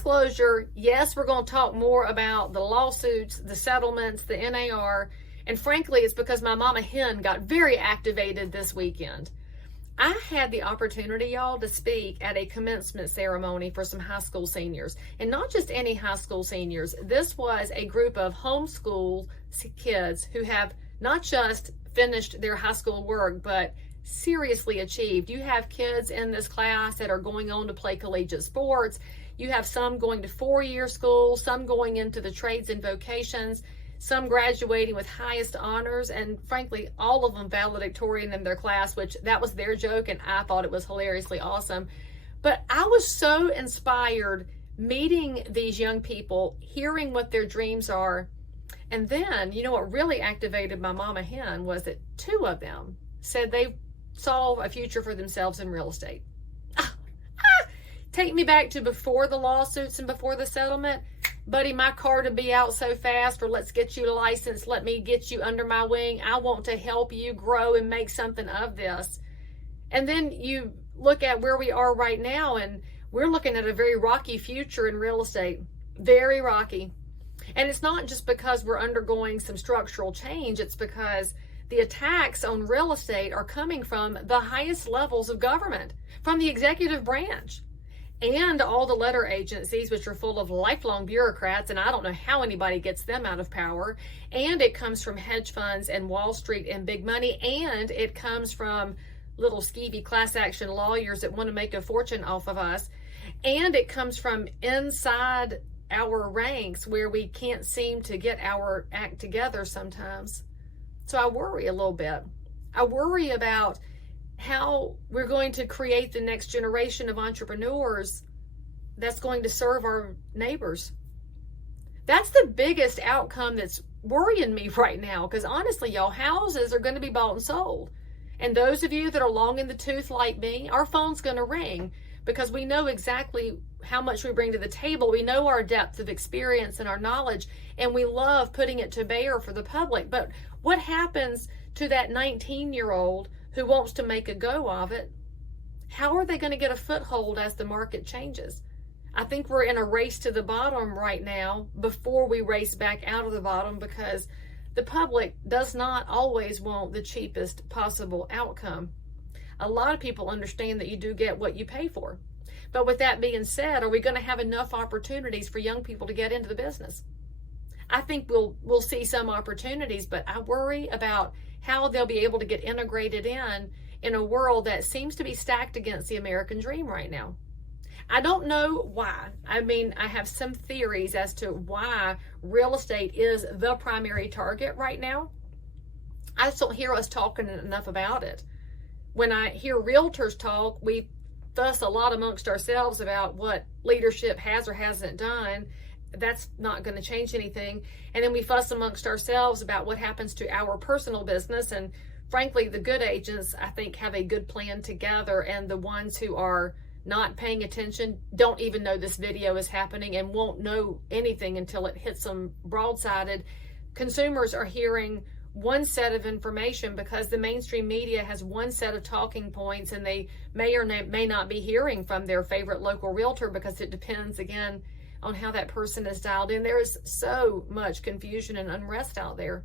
disclosure, yes, we're going to talk more about the lawsuits, the settlements, the NAR, and frankly, it's because my mama hen got very activated this weekend. I had the opportunity, y'all, to speak at a commencement ceremony for some high school seniors. And not just any high school seniors. This was a group of homeschool kids who have not just finished their high school work, but seriously achieved. You have kids in this class that are going on to play collegiate sports. You have some going to four-year school, some going into the trades and vocations, some graduating with highest honors, and frankly, all of them valedictorian in their class, which that was their joke, and I thought it was hilariously awesome. But I was so inspired meeting these young people, hearing what their dreams are. And then, you know what really activated my mama hen was that two of them said they saw a future for themselves in real estate. Take me back to before the lawsuits and before the settlement. Buddy, my car to be out so fast, or let's get you a license, let me get you under my wing. I want to help you grow and make something of this. And then you look at where we are right now, and we're looking at a very rocky future in real estate. Very rocky. And it's not just because we're undergoing some structural change, it's because the attacks on real estate are coming from the highest levels of government, from the executive branch. And all the letter agencies, which are full of lifelong bureaucrats, and I don't know how anybody gets them out of power. And it comes from hedge funds and Wall Street and big money. And it comes from little skeevy class action lawyers that want to make a fortune off of us. And it comes from inside our ranks where we can't seem to get our act together sometimes. So I worry a little bit. I worry about how we're going to create the next generation of entrepreneurs that's going to serve our neighbors. That's the biggest outcome that's worrying me right now, because honestly, y'all, houses are going to be bought and sold. And those of you that are long in the tooth like me, our phone's going to ring because we know exactly how much we bring to the table. We know our depth of experience and our knowledge, and we love putting it to bear for the public. But what happens to that 19-year-old who wants to make a go of it? How are they going to get a foothold as the market changes? I think we're in a race to the bottom right now before we race back out of the bottom, because the public does not always want the cheapest possible outcome. A lot of people understand that you do get what you pay for. But with that being said, are we going to have enough opportunities for young people to get into the business? I think we'll see some opportunities, but I worry about how they'll be able to get integrated in a world that seems to be stacked against the American dream right now. I don't know why. I mean, I have some theories as to why real estate is the primary target right now. I just don't hear us talking enough about it. When I hear realtors talk, we fuss a lot amongst ourselves about what leadership has or hasn't done. That's not going to change anything. And then we fuss amongst ourselves about what happens to our personal business. And frankly, the good agents, I think, have a good plan together. And the ones who are not paying attention don't even know this video is happening and won't know anything until it hits them broadsided. Consumers are hearing one set of information because the mainstream media has one set of talking points, and they may or may not be hearing from their favorite local realtor, because it depends, again, on how that person is dialed in. There is so much confusion and unrest out there.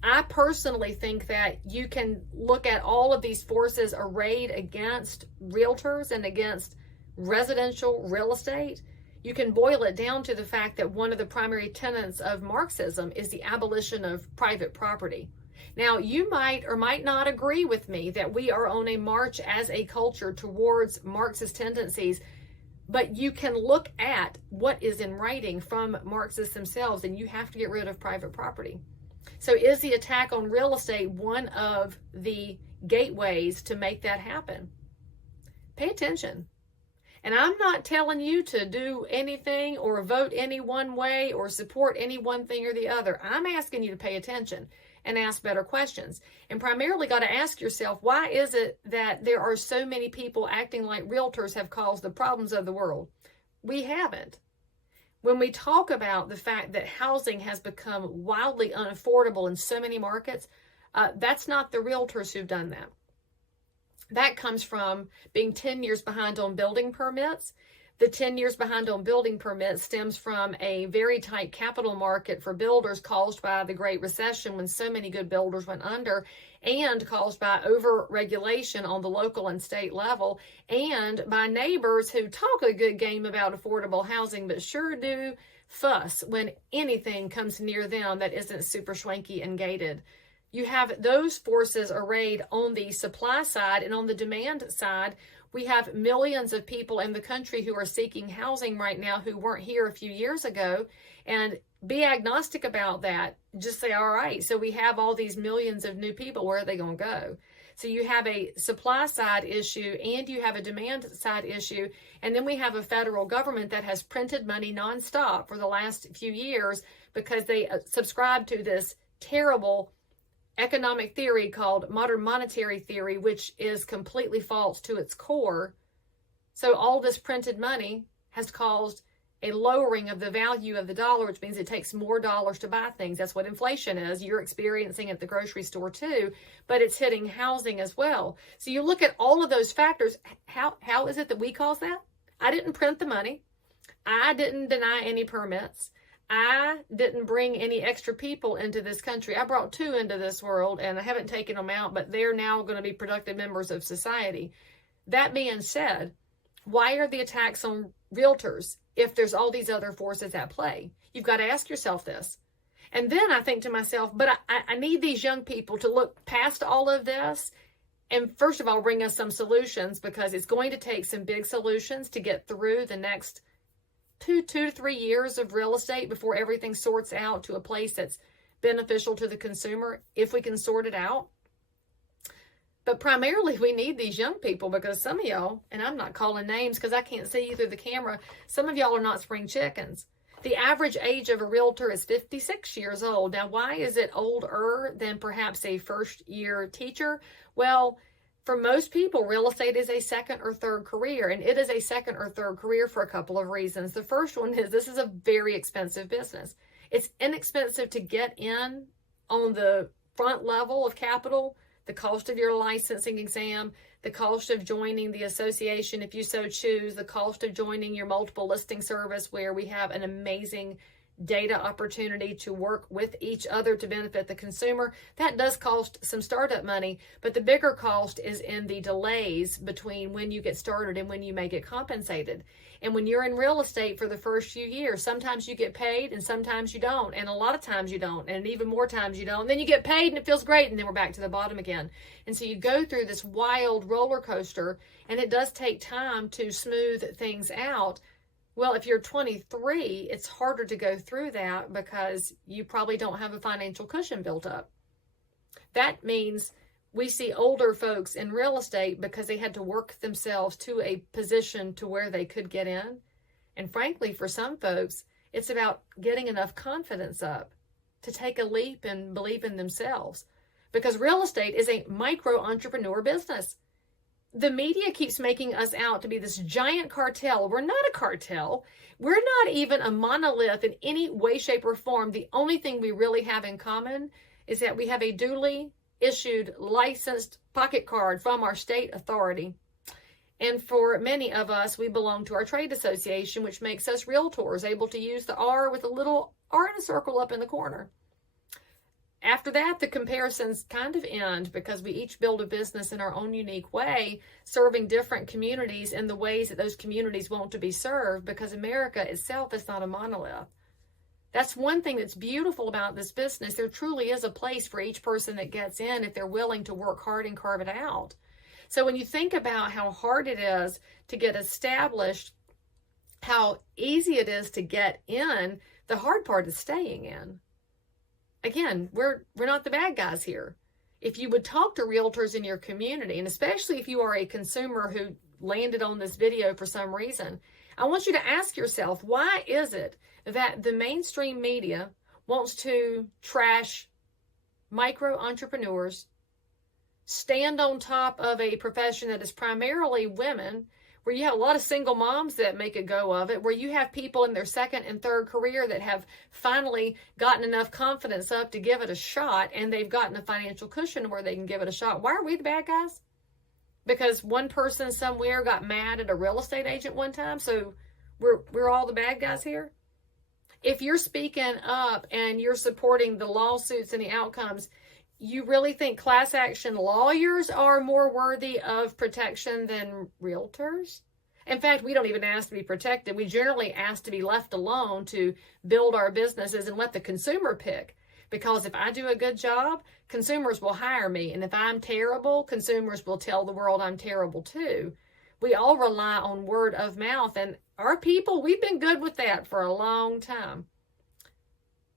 I personally think that you can look at all of these forces arrayed against realtors and against residential real estate. You can boil it down to the fact that one of the primary tenets of Marxism is the abolition of private property. Now, you might or might not agree with me that we are on a march as a culture towards Marxist tendencies, but you can look at what is in writing from Marxists themselves, and you have to get rid of private property. So is the attack on real estate one of the gateways to make that happen? Pay attention. And I'm not telling you to do anything or vote any one way or support any one thing or the other. I'm asking you to pay attention and ask better questions. And primarily got to ask yourself, why is it that there are so many people acting like realtors have caused the problems of the world? We haven't. When we talk about the fact that housing has become wildly unaffordable in so many markets, that's not the realtors who've done that. That comes from being 10 years behind on building permits. The 10 years behind on building permits stems from a very tight capital market for builders caused by the Great Recession when so many good builders went under, and caused by over-regulation on the local and state level, and by neighbors who talk a good game about affordable housing but sure do fuss when anything comes near them that isn't super swanky and gated. You have those forces arrayed on the supply side, and on the demand side, we have millions of people in the country who are seeking housing right now who weren't here a few years ago, and be agnostic about that. Just say, all right, so we have all these millions of new people. Where are they going to go? So you have a supply side issue and you have a demand side issue. And then we have a federal government that has printed money nonstop for the last few years because they subscribe to this terrible economic theory called modern monetary theory, which is completely false to its core. So all this printed money has caused a lowering of the value of the dollar, which means it takes more dollars to buy things. That's what inflation is. You're experiencing at the grocery store too, but it's hitting housing as well. So you look at all of those factors. How is it that we cause that? I didn't print the money. I didn't deny any permits. I didn't bring any extra people into this country. I brought 2 into this world, and I haven't taken them out, but they're now going to be productive members of society. That being said, why are the attacks on realtors if there's all these other forces at play? You've got to ask yourself this. And then I think to myself, but I need these young people to look past all of this and first of all bring us some solutions, because it's going to take some big solutions to get through the next 2 to 3 years of real estate before everything sorts out to a place that's beneficial to the consumer, if we can sort it out. But primarily we need these young people, because some of y'all, and I'm not calling names because I can't see you through the camera, some of y'all are not spring chickens. The average age of a realtor is 56 years old. Now, why is it older than perhaps a first-year teacher? Well, for most people, real estate is a second or third career, and it is a second or third career for a couple of reasons. The first one is this is a very expensive business. It's inexpensive to get in on the front level of capital, the cost of your licensing exam, the cost of joining the association if you so choose, the cost of joining your multiple listing service where we have an amazing data opportunity to work with each other to benefit the consumer. That does cost some startup money, but the bigger cost is in the delays between when you get started and when you may get compensated. And when you're in real estate for the first few years, sometimes you get paid and sometimes you don't, and a lot of times you don't, and even more times you don't. And then you get paid and it feels great, and then we're back to the bottom again. And so you go through this wild roller coaster, and it does take time to smooth things out. Well, if you're 23, it's harder to go through that because you probably don't have a financial cushion built up. That means we see older folks in real estate because they had to work themselves to a position to where they could get in. And frankly, for some folks, it's about getting enough confidence up to take a leap and believe in themselves. Because real estate is a micro entrepreneur business. The media keeps making us out to be this giant cartel. We're not a cartel. We're not even a monolith in any way, shape, or form. The only thing we really have in common is that we have a duly issued licensed pocket card from our state authority. And for many of us, we belong to our trade association, which makes us realtors, able to use the R with a little R in a circle up in the corner. After that, the comparisons kind of end because we each build a business in our own unique way, serving different communities in the ways that those communities want to be served, because America itself is not a monolith. That's one thing that's beautiful about this business. There truly is a place for each person that gets in if they're willing to work hard and carve it out. So when you think about how hard it is to get established, how easy it is to get in, the hard part is staying in. Again, we're not the bad guys here. If you would talk to realtors in your community, and especially if you are a consumer who landed on this video for some reason, I want you to ask yourself, why is it that the mainstream media wants to trash micro entrepreneurs, stand on top of a profession that is primarily women, where you have a lot of single moms that make a go of it, where you have people in their second and third career that have finally gotten enough confidence up to give it a shot, and they've gotten a financial cushion where they can give it a shot. Why are we the bad guys? Because one person somewhere got mad at a real estate agent one time, so we're all the bad guys here? If you're speaking up and you're supporting the lawsuits and the outcomes, you really think class action lawyers are more worthy of protection than realtors? In fact, we don't even ask to be protected. We generally ask to be left alone to build our businesses and let the consumer pick. Because if I do a good job, consumers will hire me. And if I'm terrible, consumers will tell the world I'm terrible too. We all rely on word of mouth. And our people, we've been good with that for a long time.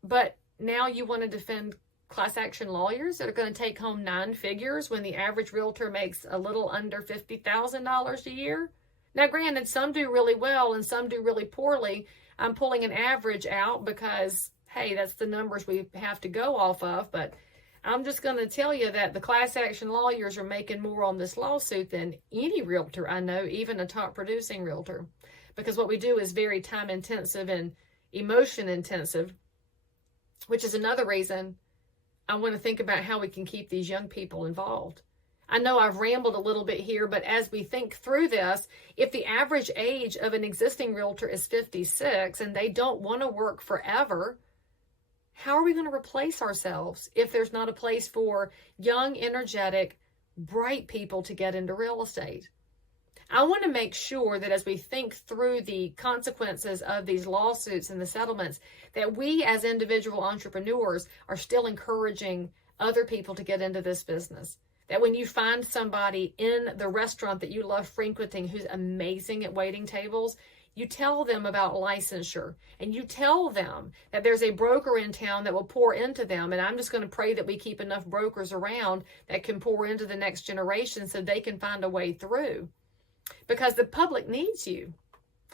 But now you want to defend class action lawyers that are going to take home 9 figures when the average realtor makes a little under $50,000 a year? Now, granted, some do really well and some do really poorly. I'm pulling an average out because, hey, that's the numbers we have to go off of. But I'm just going to tell you that the class action lawyers are making more on this lawsuit than any realtor I know, even a top producing realtor. Because what we do is very time intensive and emotion intensive, which is another reason I want to think about how we can keep these young people involved. I know I've rambled a little bit here, but as we think through this, if the average age of an existing realtor is 56 and they don't want to work forever, how are we going to replace ourselves if there's not a place for young, energetic, bright people to get into real estate? I want to make sure that as we think through the consequences of these lawsuits and the settlements, that we as individual entrepreneurs are still encouraging other people to get into this business. That when you find somebody in the restaurant that you love frequenting who's amazing at waiting tables, you tell them about licensure and you tell them that there's a broker in town that will pour into them. And I'm just going to pray that we keep enough brokers around that can pour into the next generation so they can find a way through. Because the public needs you.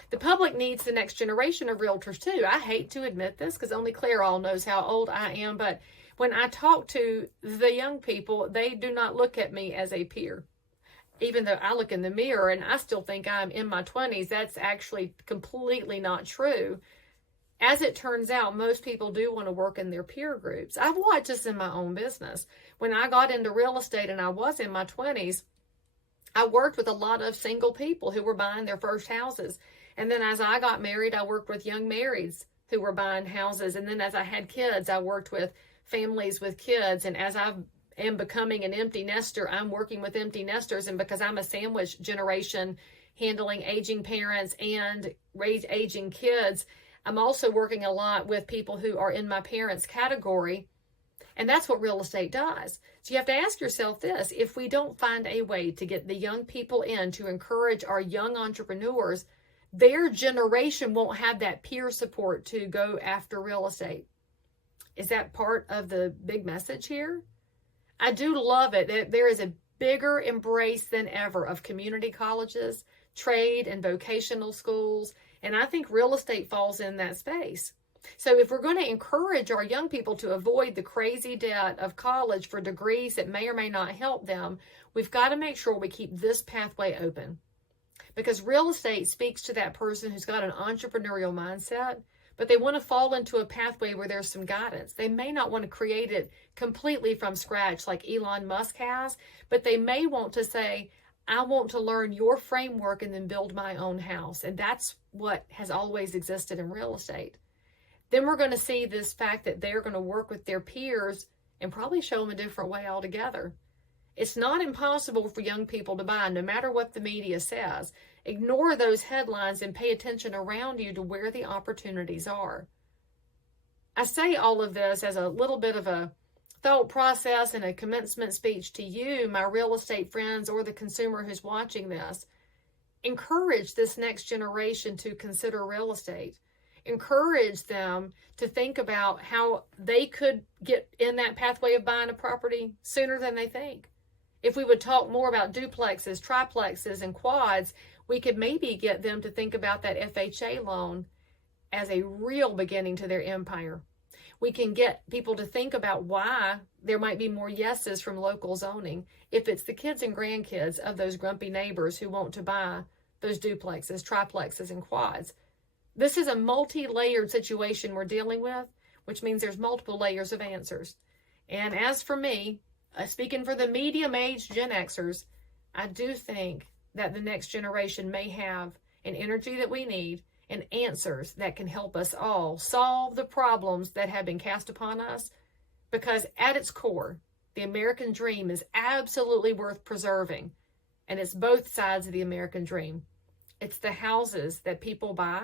The public needs the next generation of realtors too. I hate to admit this because only Claire all knows how old I am, but when I talk to the young people, they do not look at me as a peer. Even though I look in the mirror and I still think I'm in my 20s, that's actually completely not true. As it turns out, most people do want to work in their peer groups. I've watched this in my own business. When I got into real estate and I was in my 20s, I worked with a lot of single people who were buying their first houses. And then as I got married, I worked with young marrieds who were buying houses. And then as I had kids, I worked with families with kids. And as I am becoming an empty nester, I'm working with empty nesters. And because I'm a sandwich generation handling aging parents and aging kids, I'm also working a lot with people who are in my parents' category. And that's what real estate does. So you have to ask yourself this: if we don't find a way to get the young people in to encourage our young entrepreneurs, their generation won't have that peer support to go after real estate. Is that part of the big message here? I do love it. There is a bigger embrace than ever of community colleges, trade and vocational schools, and I think real estate falls in that space. So if we're going to encourage our young people to avoid the crazy debt of college for degrees that may or may not help them, we've got to make sure we keep this pathway open. Because real estate speaks to that person who's got an entrepreneurial mindset, but they want to fall into a pathway where there's some guidance. They may not want to create it completely from scratch like Elon Musk has, but they may want to say, I want to learn your framework and then build my own house. And that's what has always existed in real estate. Then we're going to see this fact that they're going to work with their peers and probably show them a different way altogether. It's not impossible for young people to buy, no matter what the media says. Ignore those headlines and pay attention around you to where the opportunities are. I say all of this as a little bit of a thought process and a commencement speech to you, my real estate friends, or the consumer who's watching this. Encourage this next generation to consider real estate. Encourage them to think about how they could get in that pathway of buying a property sooner than they think. If we would talk more about duplexes, triplexes, and quads, we could maybe get them to think about that FHA loan as a real beginning to their empire. We can get people to think about why there might be more yeses from local zoning if it's the kids and grandkids of those grumpy neighbors who want to buy those duplexes, triplexes, and quads. This is a multi-layered situation we're dealing with, which means there's multiple layers of answers. And as for me, speaking for the medium-aged Gen Xers, I do think that the next generation may have an energy that we need and answers that can help us all solve the problems that have been cast upon us, because at its core, the American dream is absolutely worth preserving, and it's both sides of the American dream. It's the houses that people buy,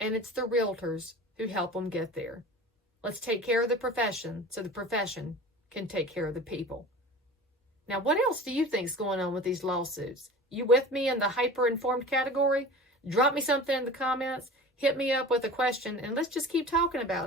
and it's the realtors who help them get there. Let's take care of the profession so the profession can take care of the people. Now, what else do you think is going on with these lawsuits? You with me in the hyper-informed category? Drop me something in the comments, hit me up with a question, and let's just keep talking about it.